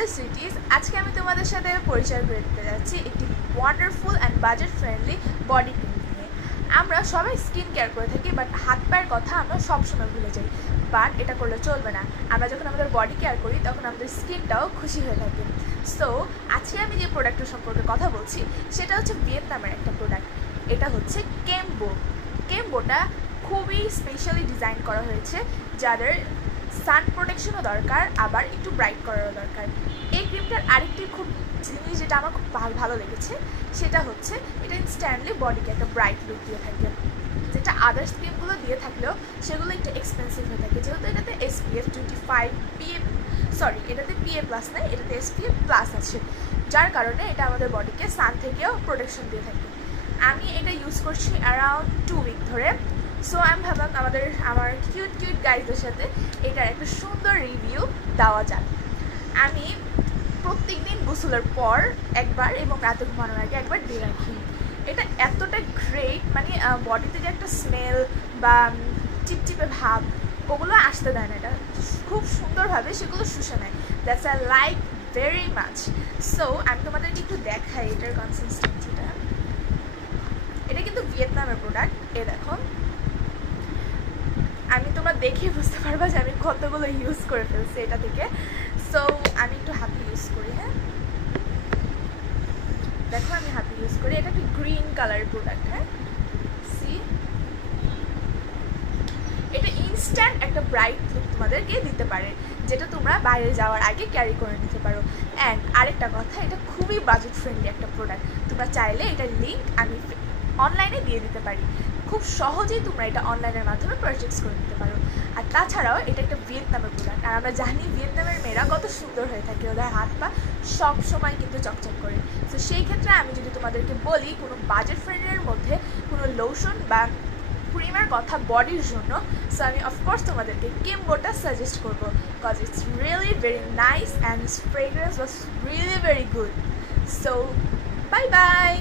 Hello sweeties, আজকে আমি তোমাদের সাথে পরিচয় করে দিতে যাচ্ছি একটি wonderful and budget friendly body cream নিয়ে। আমরা সবাই স্কিন কেয়ার করে থাকি, বাট হাত পায়ের কথা আমরা সবসময় ভুলে যাই। বাট এটা করলে চলবে না। আমরা যখন আমাদের বডি কেয়ার করি তখন আমাদের স্কিনটাও খুশি হয়ে থাকে। সো আজকে আমি যে প্রোডাক্টের সম্পর্কে কথা বলছি সেটা হচ্ছে ভিয়েতনামের একটা প্রোডাক্ট। এটা হচ্ছে কেমবো। কেমবোটা খুবই স্পেশালি ডিজাইন করা হয়েছে, যাদের সান প্রোটেকশনও দরকার, আবার একটু ব্রাইট করারও দরকার। এই ক্রিমটার আরেকটি খুব জিনিস যেটা আমার খুব ভালো লেগেছে সেটা হচ্ছে এটা ইনস্ট্যান্টলি বডিকে একটা ব্রাইট লুক দিয়ে থাকে, যেটা আদার্স ক্রিমগুলো দিয়ে থাকলেও সেগুলো একটু এক্সপেন্সিভ হয়ে থাকে। যেহেতু এটাতে SPF 25 এটাতে PA+ নেই, এটাতে SPF+ আছে, যার কারণে এটা আমাদের বডিকে সান থেকেও প্রোটেকশন দিয়ে থাকে। আমি এটা ইউজ করছি অ্যারাউন্ড 2 উইক ধরে। সো আমি ভাবলাম আমার কিউট গাইজদের সাথে এটার একটা সুন্দর রিভিউ দেওয়া যাক। আমি প্রত্যেক দিন গোসলের পর একবার এবং রাতে ঘুমানোর আগে একবার দিয়ে রাখি। এটা এতটা গ্রেট, মানে বডিতে যে একটা স্মেল বা চিপচিপে ভাব ওগুলো আসতে দেয় না, এটা খুব সুন্দরভাবে সেগুলো শুষে নেয়। That's I like very much. So আমি তোমাদেরকে একটু দেখাই এটার কনসিস্টেন্সিটা। এটা কিন্তু ভিয়েতনামের প্রোডাক্ট। এ দেখো, আমি তোমরা দেখে বুঝতে পারবা যে আমি কতগুলো ইউজ করে ফেলছি এটা থেকে। সো আমি একটু হাতে ইউজ করি। হ্যাঁ, দেখো আমি হাতে ইউজ করি। এটা একটি গ্রিন কালারের প্রোডাক্ট। হ্যাঁ, সি, এটা ইনস্ট্যান্ট একটা ব্রাইট লুক তোমাদেরকে দিতে পারে, যেটা তোমরা বাইরে যাওয়ার আগে ক্যারি করে নিতে পারো। অ্যান্ড আরেকটা কথা, এটা খুবই বাজেট ফ্রেন্ডলি একটা প্রোডাক্ট। তোমরা চাইলে এটার লিঙ্ক আমি অনলাইনে দিয়ে দিতে পারি। খুব সহজেই তোমরা এটা অনলাইনের মাধ্যমে পারচেস করে নিতে পারো। আর তাছাড়াও এটা একটা ভিয়েতনামের প্রোডাক্ট, আর আমরা জানি ভিয়েতনামের মেয়েরা কত সুন্দর হয়ে থাকে, ওদের হাত পা সব সময় কিন্তু চকচক করে। তো সেই ক্ষেত্রে আমি যদি তোমাদেরকে বলি কোনো বাজেট ফ্রেন্ডের মধ্যে কোনো লোশন বা ক্রিমের কথা বডির জন্য, সো আমি অফকোর্স তোমাদেরকে কেমবোটা সাজেস্ট করবো, because it's really very nice and it's fragrance was really very good. So bye bye.